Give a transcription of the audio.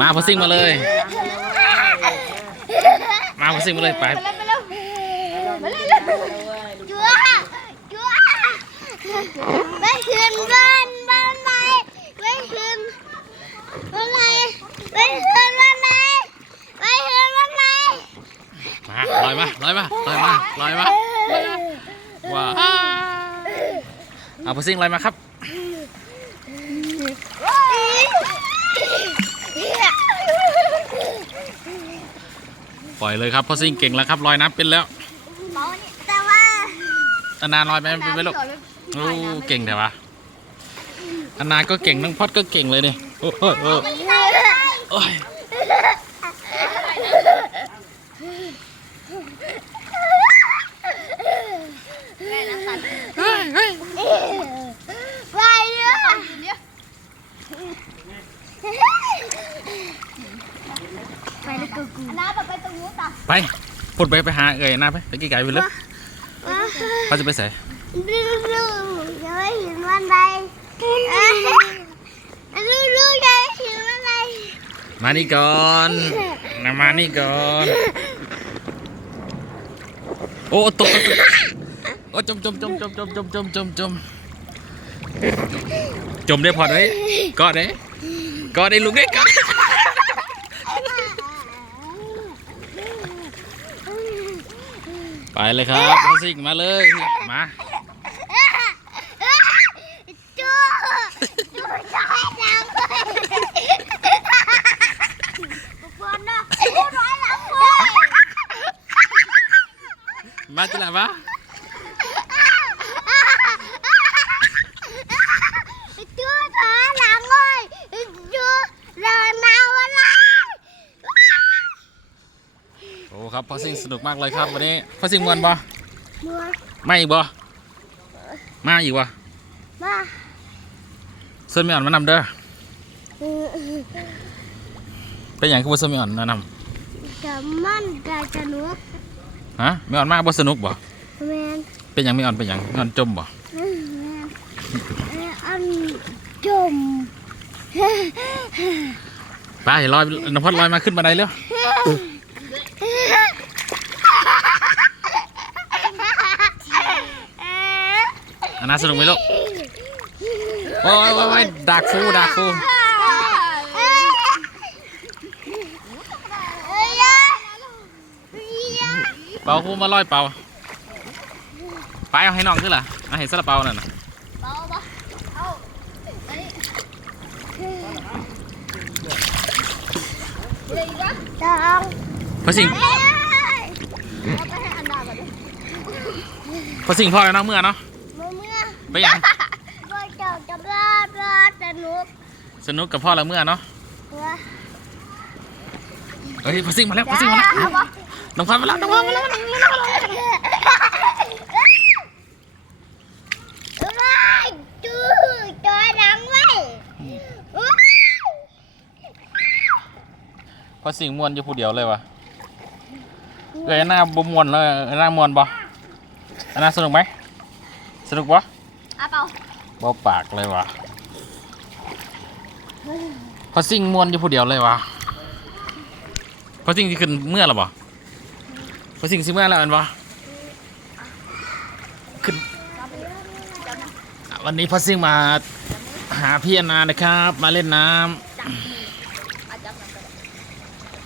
มาพอซิ่งมาเลย มาพอซิ่งมาเลยไปไปเร็วไปเร็วไปเร็วจัวจัวไปคืนบ้านบ้านไหนไปคืนบ้านไหนไปคืนบ้านไหนไปคืนบ้านไหนมาลอยมาลอยมาลอยมาลอยมาว้าวเอาพอซิ่งลอยมาครับ ปล่อยเลยครับพอซิ่งเก่งแล้วครับลอยน้ำเป็นแล้วแต่ว่าอันนาลอยไปเป็นไหมลูกโอ้เก่งแต่ว่าอันนาก็เก่งน้องพอดก็เก่งเลยนี่โอ้โหโอ้โหโอ้ยไปเยอะไปเลย กูกูน้าแบบไปตรงนู้นต่อไปพูดไปไปหาเอ่ยอันนาไปไปไกลๆไปเลยเขาจะไปใส่ดูดูยังไม่เห็นวันใดดูดูยังไม่เห็นวันใดมานี่ก่อนนะมานี่ก่อนโอ้ตกตกตกโอ้จมจมจมจมจมจมจมจมจมจมได้พอได้กอดได้กอดได้ลูกได้ก ไปเลยครับน้องซิ่งมาเลยมาจูจูชอยหลัน้อมาจิ๋หลัะ ครับพอสิงสนุกมากเลยครับวันนี้พอสิงมวนบ่มัวไม่อีกบ่มาอีกบ่มาส่วนไม่อ่อนมานำเด้อเป็นอย่างคือบ่ส่วนไม่อ่อนมานกับมันกับสนุกำฮะไม่อ่อนมากบ่สนุกบ่แมนเป็นอย่างไม่อ่อนเป็นอย่างไม่อ่อนจมบ่แมนอันจมไปลอยนพดลอยมาขึ้นบันไดเร็ว อันน่าสนุกไหมลูกโอ้ยโอ้ยโอ้ยดักฟูดักฟูเป่าฟูมาลอยเป่าไปเอาให้น้องขึ้นล่ะเอาให้ซาลาเปานั่นน่ะจองพระสิงห์เอาไปให้อันดาก่อนดิพระสิงห์พ่อแล้วเนาะเมื่อเนาะเมื่อเมื่อ ไปอย่างก็เจ้าจะรอดรอดสนุกสนุกกับพ่อแล้วเมื่อเนาะเมื่อเฮ้ยพระสิงห์มาแล้วพระสิงห์มาแล้วน้องพันมาแล้วน้องพันมาแล้วว้ายจูจอยดังไว้ว้ายพระสิงห์มวนอยู่ผู้เดียวเลยวะเอ้ยหน้าบ่มวนเลยหน้ามวนบ่อันน่าสนุกไหมสนุกบ่ อาเปาบ่ปากเลยวะพระสิงมวนอยู่ผู้เดียวเลยวะพระสิงที่ขึ้นเมื่อหรอบ่พระสิงที่เมื่อแล้วอันวะขึ้นวันนี้พอสิงมาหาพี่อนานะครับ มาเล่นน้ำ